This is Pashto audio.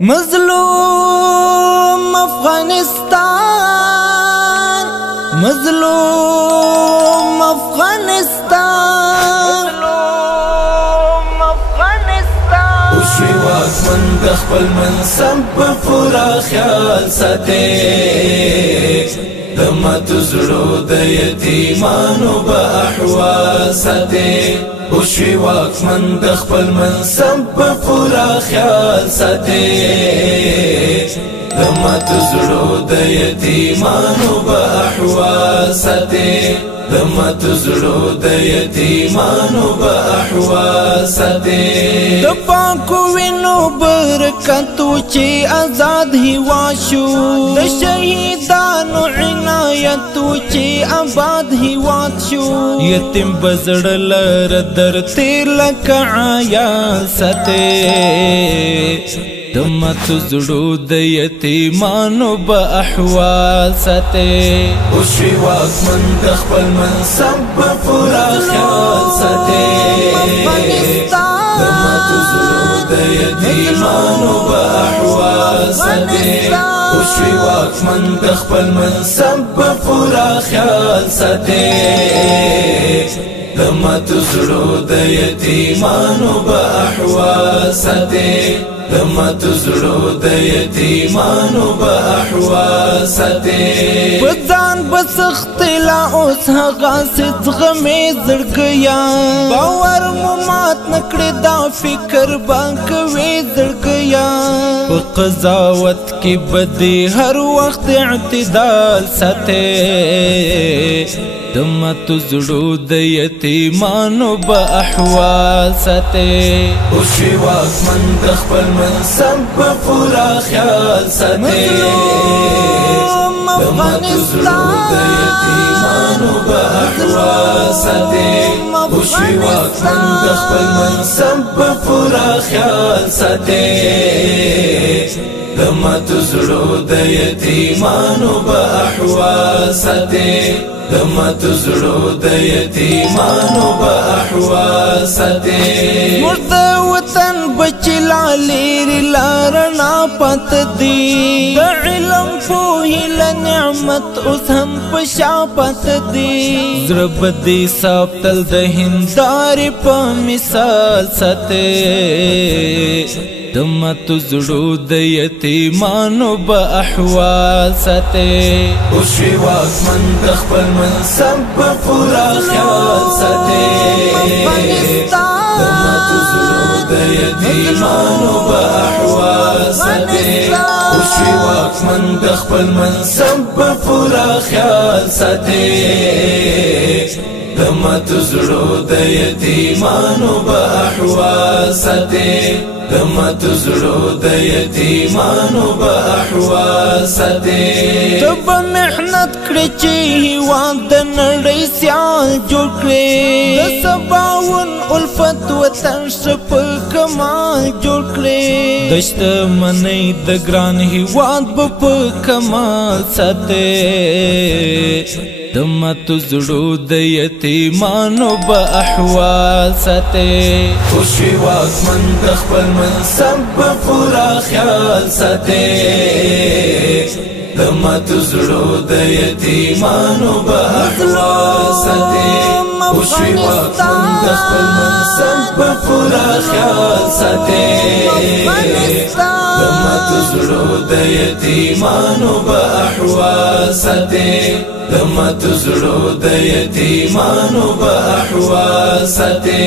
مظلوم افغانستان، مظلوم افغانستان، مظلوم افغانستان. وشوی واکمن د خپل منصب په پوره خیال ساتي، د ماتو زړو د یتیمانو به احوال ساتي. وشوی واکمن د خپل منصب په پوره خیال ساتي، د ماتو زړو د یتیمانو به احوال ساتي، د ماتو زړو د یتیمانو به احوال ساتي. د پاکو وینو برکتو چې آزاد هوا شو، د شهیدانو عنایتو چې آباد هیواد شو. یتیم بزړه لره در تیر لکه عیال ساتي، د ماتو زړو د یتیمانو به احوال ساتي. وشوی واکمن د خپل منصب په پوره خیال ساتي، د ماتو زړو د یتیمانو به احوال ساتي. وشوی واکمن د خپل منصب په پوره خیال ساتي، د ماتو زړو د یتیمانو به احوال ساتي، د ماتو زړو د یتیمانو به احوال ساتي. په ځان به سخت لا اوس هغه زغمې زړګیا، باور مو مات نکړې دا فکر به کوې زړګیا. په قضاوت کې به دې هر وخت اعتدال ساتي، د ماتو زړو د یتیمانو به احوال ساتي. وشوی واکمن د خپل منصب په پوره خیال ساتي، د ماتو زړو د یتیمانو به احوال ساتي. وشوی واکمن د خپل منصب په پوره خیال ساتي، د ماتو زړو د یتیمانو به احوال ساتي، د ماتو زړو د یتیمانو به احوال ساتي. موږ د وطن بچی لالېرې لارنا پات دي، د علم پوهې له نعمت اوس هم په شا پات دي. زړه به دې ساتل د هندارې په مثال ساتي، د ماتو زړو د یتیمانو به احوال ساتي. وشوی واکمن د خپل منصب په پوره خیال ساتي، د ماتو زړو د یتیمانو به احوال ساتي. وشوی واکمن د خپل منصب په پوره خیال ساتي، د ماتو زړو د یتیمانو به احوال ساتي، د ماتو زړو د یتیمانو به احوال ساتي. ته به محنت کړې چې هېواد د نړۍ سیال جوړ کړې، د سباوون الفت وطن ښه په کمال جوړ کړې. د شتمنۍ د ګران هېواد به په کمال ساتې، د ماتو زړو د یتیمانو به احوال ساتي. وشوی واکمن د خپل منصب په پوره خیال ساتي، د ماتو زړو د یتیمانو به احوال ساتي. وشوی واکمن د خپل منصب په پوره خیال ساتي، د ماتو زړو د یتیمانو به احوال ساتي، د ماتو زړو د یتیمانو به احوال ساتي.